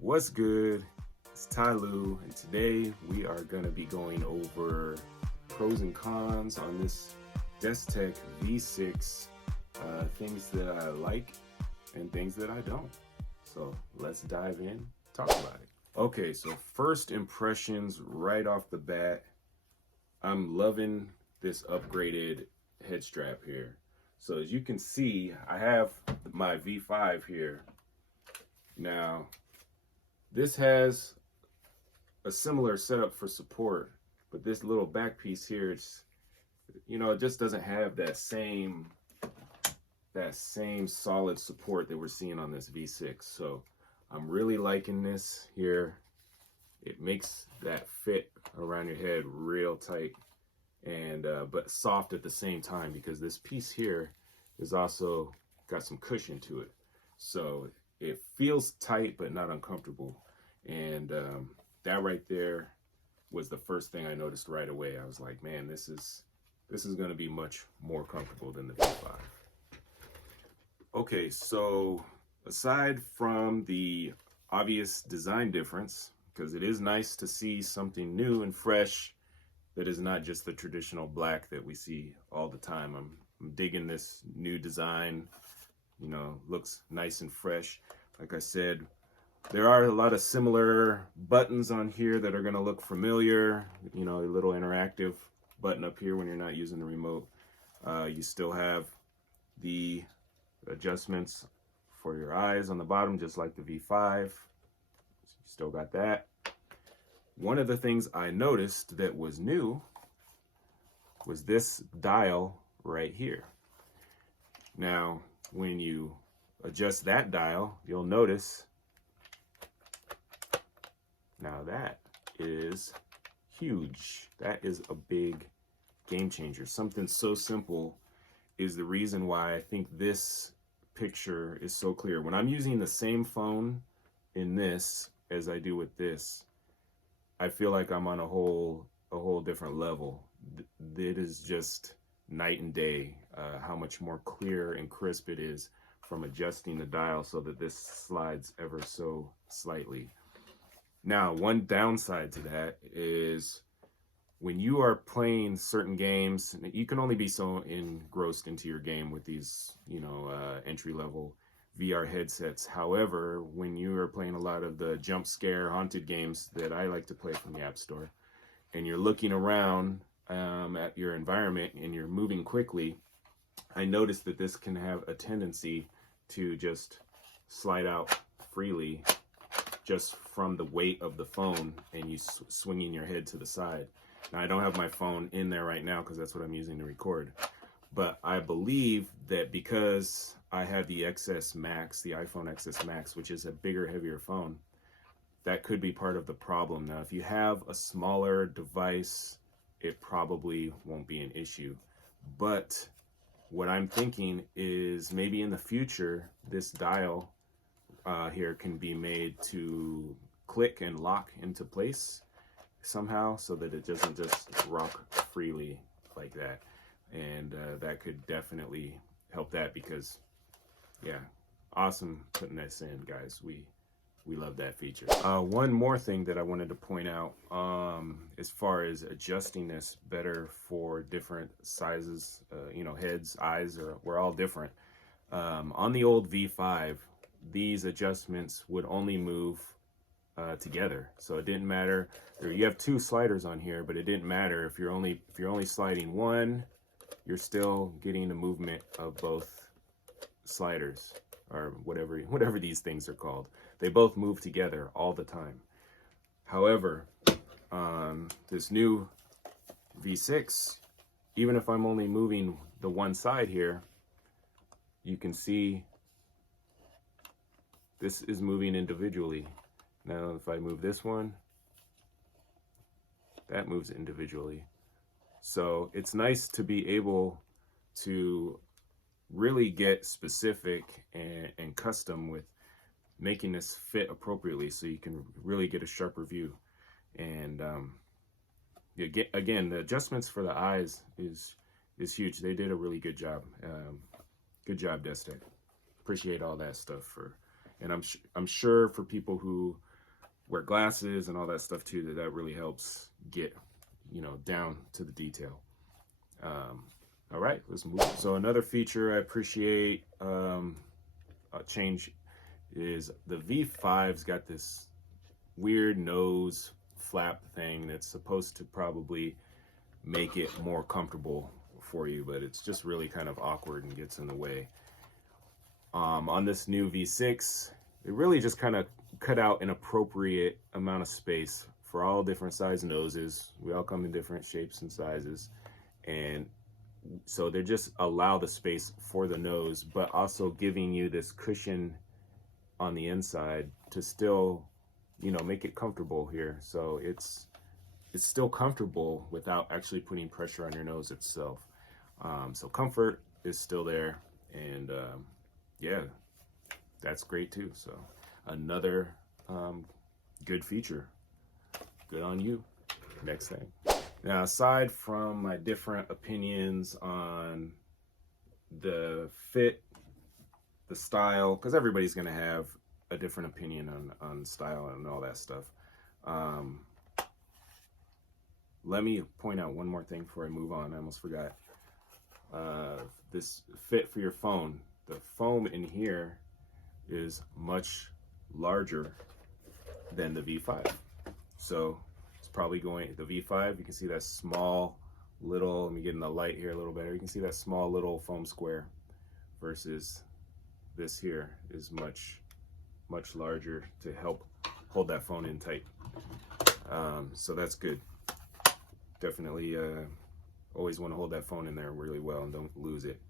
What's good? It's Ty Lu, and today we are going to be going over pros and cons on this Destek V6, things that I like and things that I don't. So let's dive in, talk about it. Okay, so first impressions right off the bat, I'm loving this upgraded head strap here. So as you can see, I have my V5 here. Now, this has a similar setup for support, but this little back piece here, it just doesn't have that same solid support that we're seeing on this V6. So I'm really liking this here. It makes that fit around your head real tight and but soft at the same time, because this piece here is also got some cushion to it. So it feels tight but not uncomfortable. And that right there was the first thing I noticed right away. I was like, man, this is going to be much more comfortable than the V5. Okay, so aside from the obvious design difference, because it is nice to see something new and fresh that is not just the traditional black that we see all the time. I'm digging this new design. Looks nice and fresh. Like I said, there are a lot of similar buttons on here that are going to look familiar. A little interactive button up here when you're not using the remote. You still have the adjustments for your eyes on the bottom, just like the V5. You still got that. One of the things I noticed that was new was this dial right here. Now, when you adjust that dial, you'll notice now that is huge. That is a big game changer. Something so simple is the reason why I think this picture is so clear. When I'm using the same phone in this as I do with this, I feel like I'm on a whole different level. It is just night and day how much more clear and crisp it is from adjusting the dial so that this slides ever so slightly. Now, one downside to that is when you are playing certain games, you can only be so engrossed into your game with these, entry-level VR headsets. However, when you are playing a lot of the jump scare haunted games that I like to play from the App Store, and you're looking around at your environment and you're moving quickly, I noticed that this can have a tendency to just slide out freely just from the weight of the phone and you swinging your head to the side. Now, I don't have my phone in there right now because that's what I'm using to record. But I believe that because I have the XS Max, the iPhone XS Max, which is a bigger, heavier phone, that could be part of the problem. Now, if you have a smaller device, it probably won't be an issue. But what I'm thinking is maybe in the future, this dial here can be made to click and lock into place somehow so that it doesn't just rock freely like that. And that could definitely help that, because awesome putting this in, guys. We love that feature. One more thing that I wanted to point out, as far as adjusting this better for different sizes, heads, eyes, we're all different. On the old V5, these adjustments would only move together, so it didn't matter. You have two sliders on here, but it didn't matter if you're only sliding one, you're still getting the movement of both sliders, or whatever these things are called. They both move together all the time. However, this new V6, even if I'm only moving the one side here, you can see this is moving individually. Now, if I move this one, that moves individually. So it's nice to be able to really get specific and custom with making this fit appropriately so you can really get a sharper view. And again, the adjustments for the eyes is huge. They did a really good job. Good job, Destek. Appreciate all that stuff and I'm sure for people who wear glasses and all that stuff too, that really helps get, you know, down to the detail. All right, let's move on. So another feature I appreciate change is the V5's got this weird nose flap thing that's supposed to probably make it more comfortable for you, but it's just really kind of awkward and gets in the way. On this new V6, it really just kind of cut out an appropriate amount of space for all different size noses. We all come in different shapes and sizes, and so they just allow the space for the nose, but also giving you this cushion on the inside to still, you know, make it comfortable here. So it's still comfortable without actually putting pressure on your nose itself. So comfort is still there, and yeah, that's great too. So another good feature. Good on you. Next thing. Now, aside from my different opinions on the fit, the style, because everybody's going to have a different opinion on style and all that stuff. Let me point out one more thing before I move on. I almost forgot. This fit for your phone. The foam in here is much larger than the V5. So it's probably going, the V5, you can see that small little, let me get in the light here a little better. You can see that small little foam square versus this here is much larger to help hold that phone in tight. So that's good. Definitely always want to hold that phone in there really well and don't lose it.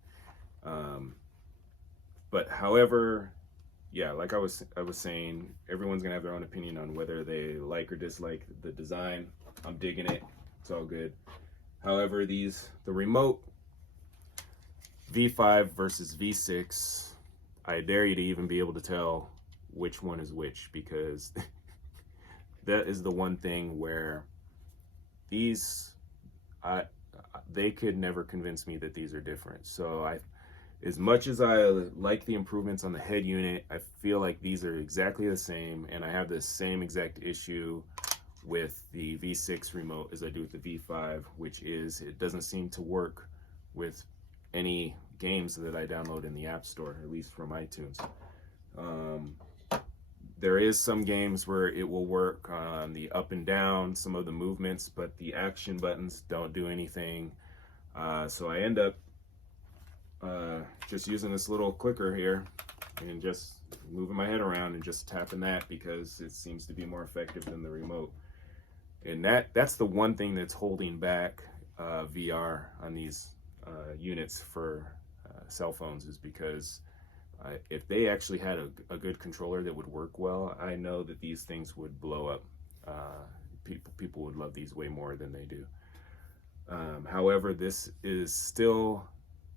But however, yeah, like I was saying, everyone's gonna have their own opinion on whether they like or dislike the design. I'm digging it. It's all good. However, the remote V5 versus V6, I dare you to even be able to tell which one is which, because that is the one thing where these, they could never convince me that these are different. So as much as I like the improvements on the head unit, I feel like these are exactly the same, and I have the same exact issue with the V6 remote as I do with the V5, which is it doesn't seem to work with any games that I download in the App Store, at least from iTunes. There is some games where it will work on the up and down, some of the movements, but the action buttons don't do anything. So I end up just using this little clicker here and just moving my head around and just tapping that, because it seems to be more effective than the remote. And that's the one thing that's holding back VR on these units for cell phones, is because if they actually had a good controller that would work well, I know that these things would blow up. People would love these way more than they do. However, this is still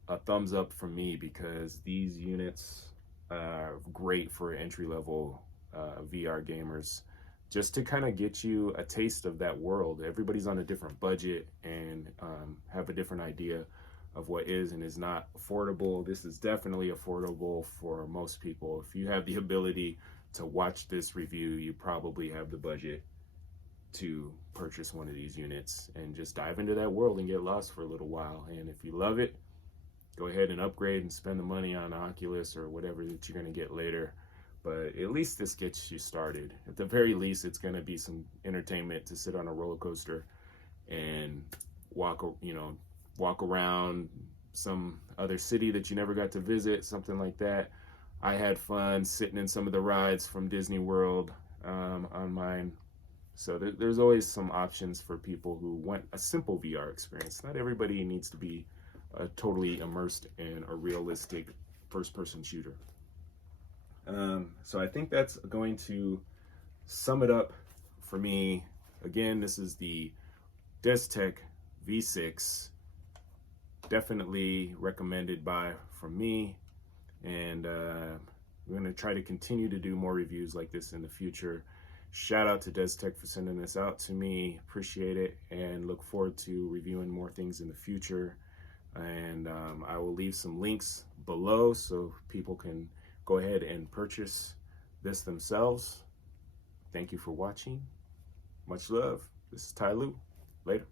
a thumbs up for me, because these units are great for entry-level VR gamers, just to kind of get you a taste of that world. Everybody's on a different budget and have a different idea of what is and is not affordable. This is definitely affordable for most people. If you have the ability to watch this review, you probably have the budget to purchase one of these units and just dive into that world and get lost for a little while. And if you love it, go ahead and upgrade and spend the money on Oculus or whatever that you're going to get later. But at least this gets you started. At the very least, it's going to be some entertainment to sit on a roller coaster and walk around some other city that you never got to visit, something like that. I had fun sitting in some of the rides from Disney World on mine. So there's always some options for people who want a simple VR experience. Not everybody needs to be totally immersed in a realistic first-person shooter. So I think that's going to sum it up for me. Again, this is the Destek V6. Definitely recommended from me, and we're going to try to continue to do more reviews like this in the future. Shout out to Destek for sending this out to me. Appreciate it, and look forward to reviewing more things in the future. And I will leave some links below so people can go ahead and purchase this themselves. Thank you for watching. Much love. This is Ty Lue. Later.